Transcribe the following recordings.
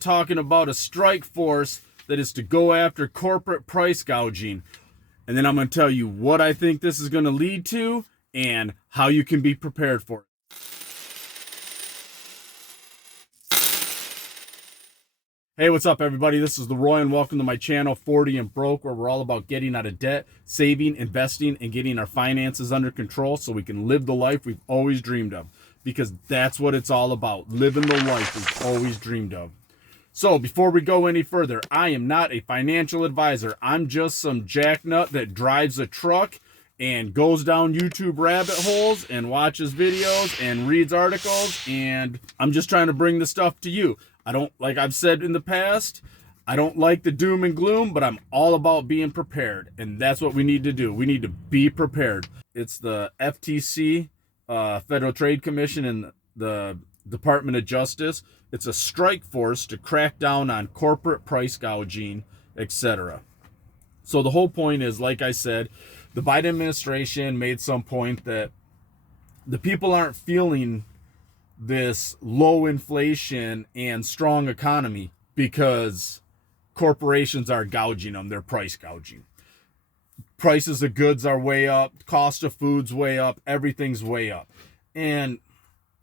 Talking about a strike force that is to go after corporate price gouging. And then I'm going to tell you what I think this is going to lead to and how you can be prepared for it. Hey, what's up, everybody? This is the Roy, and welcome to my channel, 40 and Broke, where we're all about getting out of debt, saving, investing, and getting our finances under control so we can live the life we've always dreamed of. Because that's what it's all about, living the life we've always dreamed of. So before we go any further, I am not a financial advisor. I'm just some jacknut that drives a truck and goes down YouTube rabbit holes and watches videos and reads articles, and I'm just trying to bring the stuff to you. I don't, like I've said in the past, I don't like the doom and gloom, but I'm all about being prepared, and that's what we need to do. We need to be prepared. It's the FTC, Federal Trade Commission, and the Department of Justice. It's a strike force to crack down on corporate price gouging, etc. So the whole point is, like I said, the Biden administration made some point that the people aren't feeling this low inflation and strong economy because corporations are gouging them. They're price gouging. Prices of goods are way up. Cost of food's way up. Everything's way up. And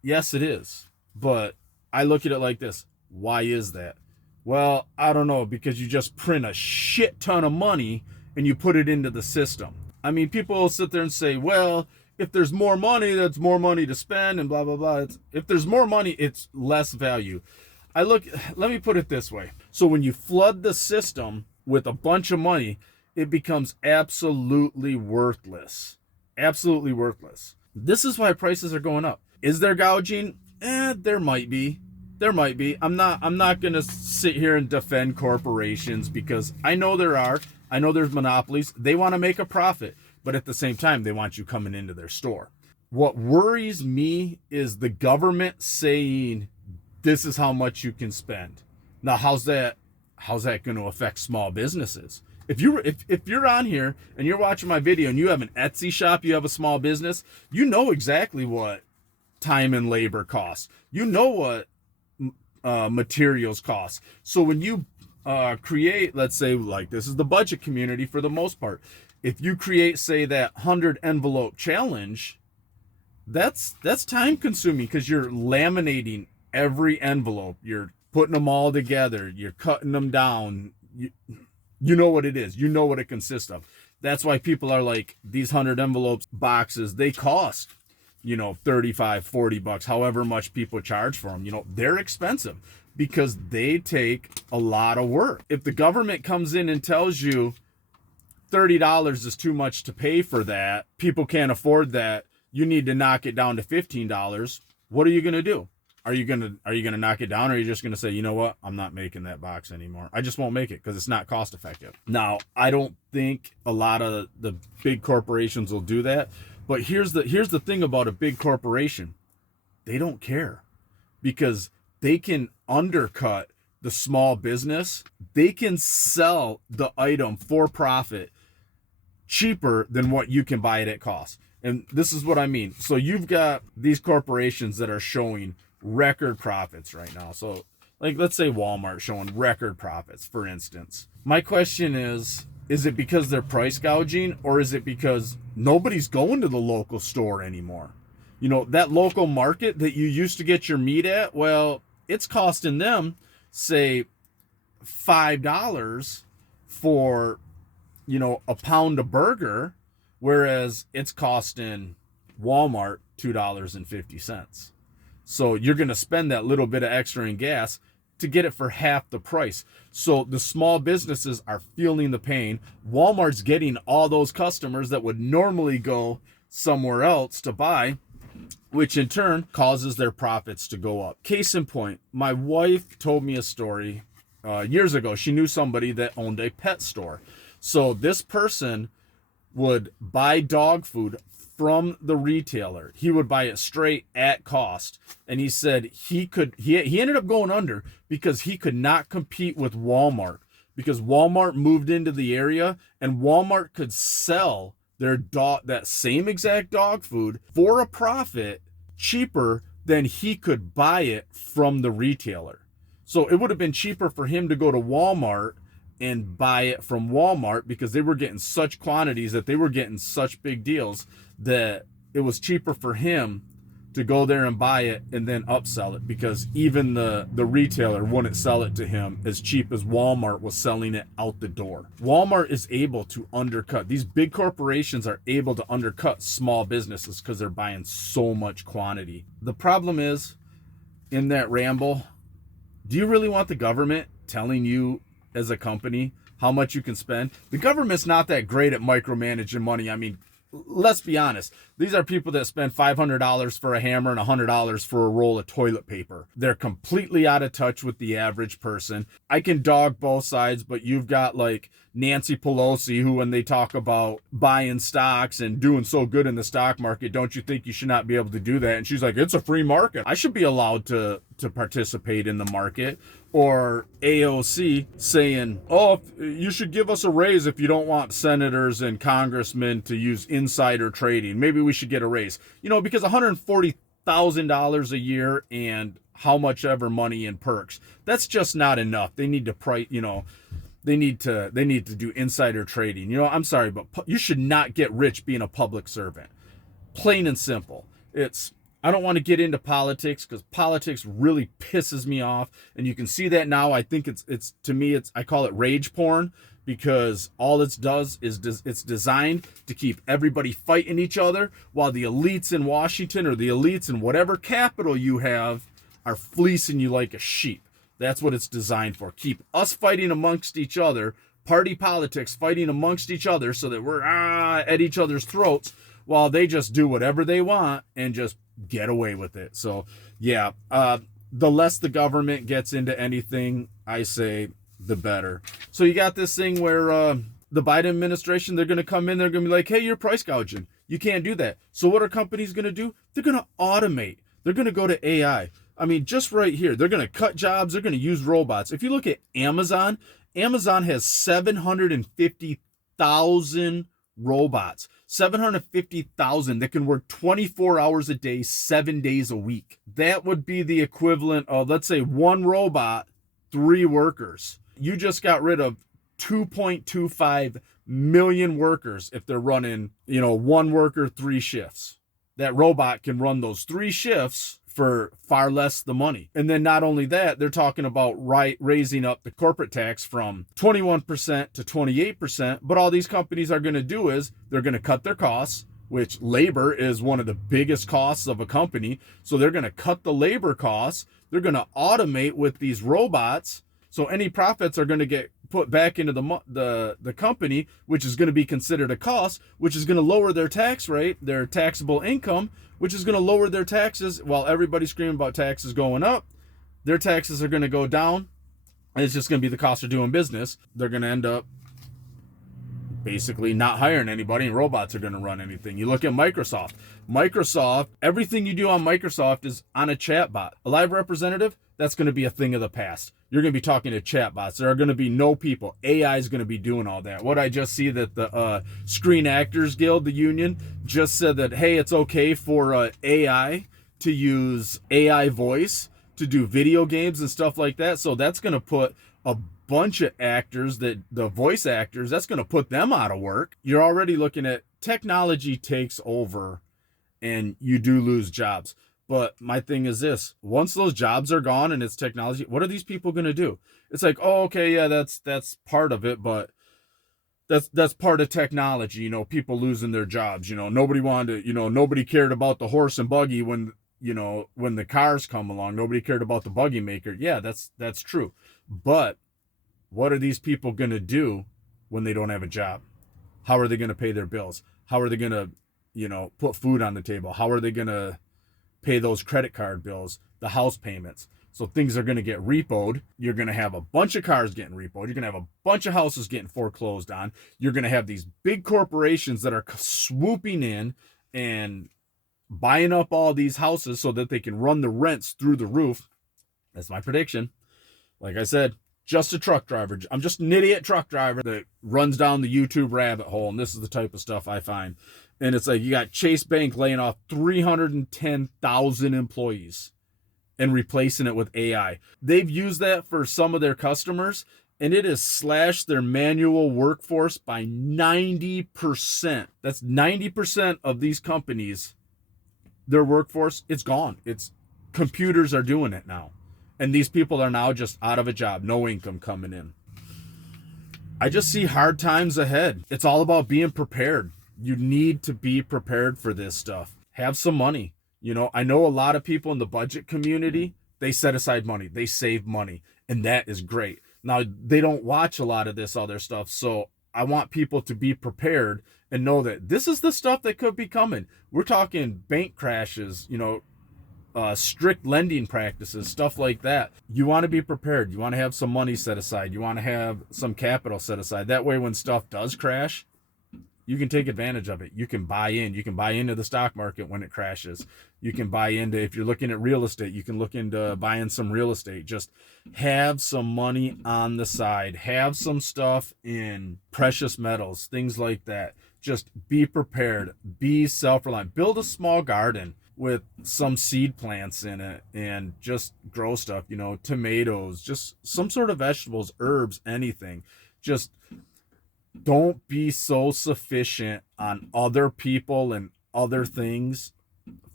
yes, it is. But I look at it like this. Why is that? Well, I don't know, because you just print a shit ton of money and you put it into the system. I mean, people will sit there and say, well, if there's more money, that's more money to spend and blah, blah, blah. If there's more money, it's less value. Let me put it this way. So when you flood the system with a bunch of money, it becomes absolutely worthless. Absolutely worthless. This is why prices are going up. Is there gouging? There might be. There might be. I'm not going to sit here and defend corporations, because I know there are. I know there's monopolies. They want to make a profit, but at the same time, they want you coming into their store. What worries me is the government saying, this is how much you can spend. Now, how's that going to affect small businesses? If you're on here and you're watching my video and you have an Etsy shop, you have a small business, you know exactly what time and labor costs. You know what materials cost. So when you create, let's say, like, this is the budget community for the most part. If you create, say, that 100 envelope challenge, that's time consuming, because you're laminating every envelope. You're putting them all together. You're cutting them down. You know what it is. You know what it consists of. That's why people are like, these 100 envelopes boxes, they cost, $35, $40, however much people charge for them. They're expensive because they take a lot of work. If the government comes in and tells you $30 is too much to pay for that, people can't afford that, you need to knock it down to $15, what are you going to do? Are you going to knock it down, or are you just going to say, you know what, I'm not making that box anymore. I just won't make it because it's not cost effective. Now, I don't think a lot of the big corporations will do that. But here's the thing about a big corporation. They don't care, because they can undercut the small business. They can sell the item for profit cheaper than what you can buy it at cost. And this is what I mean. So you've got these corporations that are showing record profits right now. So, like, let's say Walmart showing record profits, for instance. My question is it because they're price gouging, or is it because nobody's going to the local store anymore? That local market that you used to get your meat at, well, it's costing them, say, $5 for, a pound of burger, whereas it's costing Walmart $2.50. So you're going to spend that little bit of extra in gas to get it for half the price. So the small businesses are feeling the pain. Walmart's getting all those customers that would normally go somewhere else to buy, which in turn causes their profits to go up. Case in point, my wife told me a story years ago. She knew somebody that owned a pet store. So this person would buy dog food from the retailer. He would buy it straight at cost. And he said he ended up going under because he could not compete with Walmart, because Walmart moved into the area and Walmart could sell that same exact dog food for a profit cheaper than he could buy it from the retailer. So it would have been cheaper for him to go to Walmart and buy it from Walmart, because they were getting such quantities, that they were getting such big deals, that it was cheaper for him to go there and buy it and then upsell it, because even the retailer wouldn't sell it to him as cheap as Walmart was selling it out the door. Walmart is able to undercut. These big corporations are able to undercut small businesses because they're buying so much quantity. The problem is, in that ramble, do you really want the government telling you as a company how much you can spend? The government's not that great at micromanaging money. I mean, let's be honest. These are people that spend $500 for a hammer and $100 for a roll of toilet paper. They're completely out of touch with the average person. I can dog both sides, but you've got like Nancy Pelosi, who, when they talk about buying stocks and doing so good in the stock market, don't you think you should not be able to do that? And she's like, it's a free market. I should be allowed to participate in the market. Or AOC saying, oh, you should give us a raise if you don't want senators and congressmen to use insider trading. Maybe we should get a raise. Because $140,000 a year and how much ever money in perks, that's just not enough. They need to price, they need to do insider trading. I'm sorry, but you should not get rich being a public servant. Plain and simple. I don't want to get into politics, because politics really pisses me off, and you can see that now. I think it's to me, I call it rage porn, because all it does is it's designed to keep everybody fighting each other, while the elites in Washington, or the elites in whatever capital you have, are fleecing you like a sheep. That's what it's designed for. Keep us fighting amongst each other, party politics, fighting amongst each other, so that we're at each other's throats, while they just do whatever they want and just get away with it. So yeah, the less the government gets into anything, I say, the better. So you got this thing where the Biden administration, they're going to come in, they're going to be like, hey, you're price gouging. You can't do that. So what are companies going to do? They're going to automate. They're going to go to AI. I mean, just right here, they're going to cut jobs. They're going to use robots. If you look at Amazon has 750,000 robots. 750,000 that can work 24 hours a day, 7 days a week. That would be the equivalent of, let's say, one robot, 3 workers. You just got rid of 2.25 million workers if they're running, one worker, 3 shifts. That robot can run those 3 shifts for far less the money. And then not only that, they're talking about raising up the corporate tax from 21% to 28%. But all these companies are going to do is they're going to cut their costs, which labor is one of the biggest costs of a company. So they're going to cut the labor costs. They're going to automate with these robots. So any profits are going to get put back into the company, which is going to be considered a cost, which is going to lower their tax rate, their taxable income, which is going to lower their taxes. While everybody's screaming about taxes going up, their taxes are going to go down, and it's just going to be the cost of doing business. They're going to end up basically not hiring anybody, and robots are going to run anything. You look at Microsoft. Everything you do on Microsoft is on a chatbot. A live representative, that's going to be a thing of the past. You're going to be talking to chatbots. There are going to be no people. AI is going to be doing all that. What I just see that the Screen Actors Guild, the union, just said that, hey, it's okay for AI to use AI voice to do video games and stuff like that. So that's going to put a bunch of actors, that the voice actors, that's going to put them out of work. You're already looking at technology takes over and you do lose jobs. But my thing is this, once those jobs are gone and it's technology, what are these people going to do? It's like, oh, okay, yeah, that's part of it, but that's part of technology, people losing their jobs. Nobody wanted to, nobody cared about the horse and buggy when the cars come along. Nobody cared about the buggy maker. Yeah, that's true. But what are these people going to do when they don't have a job? How are they going to pay their bills? How are they going to, put food on the table? How are they going to pay those credit card bills, the house payments? So things are going to get repoed. You're going to have a bunch of cars getting repoed. You're going to have a bunch of houses getting foreclosed on. You're going to have these big corporations that are swooping in and buying up all these houses so that they can run the rents through the roof. That's my prediction. Like I said, just a truck driver. I'm just an idiot truck driver that runs down the YouTube rabbit hole, and this is the type of stuff I find. And it's like you got Chase Bank laying off 310,000 employees. and replacing it with AI. They've used that for some of their customers, and it has slashed their manual workforce by 90%. That's 90% of these companies, their workforce, it's gone. It's computers are doing it now. And these people are now just out of a job, no income coming in. I just see hard times ahead. It's all about being prepared. You need to be prepared for this stuff. Have some money. I know a lot of people in the budget community, they set aside money, they save money, and that is great. Now, they don't watch a lot of this other stuff, so I want people to be prepared and know that this is the stuff that could be coming. We're talking bank crashes, strict lending practices, stuff like that. You want to be prepared. You want to have some money set aside. You want to have some capital set aside. That way, when stuff does crash, you can take advantage of it. You can buy in. You can buy into the stock market when it crashes. You can buy into, if you're looking at real estate, you can look into buying some real estate. Just have some money on the side. Have some stuff in precious metals, things like that. Just be prepared. Be self-reliant. Build a small garden with some seed plants in it and just grow stuff, tomatoes, just some sort of vegetables, herbs, anything. Just don't be so sufficient on other people and other things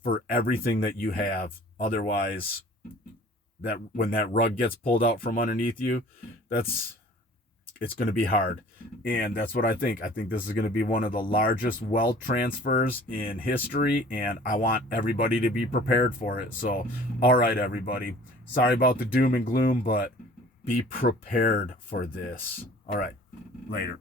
for everything that you have. Otherwise, that when that rug gets pulled out from underneath you, it's going to be hard. And that's what I think. I think this is going to be one of the largest wealth transfers in history, and I want everybody to be prepared for it. So, all right, everybody. Sorry about the doom and gloom, but be prepared for this. All right, later.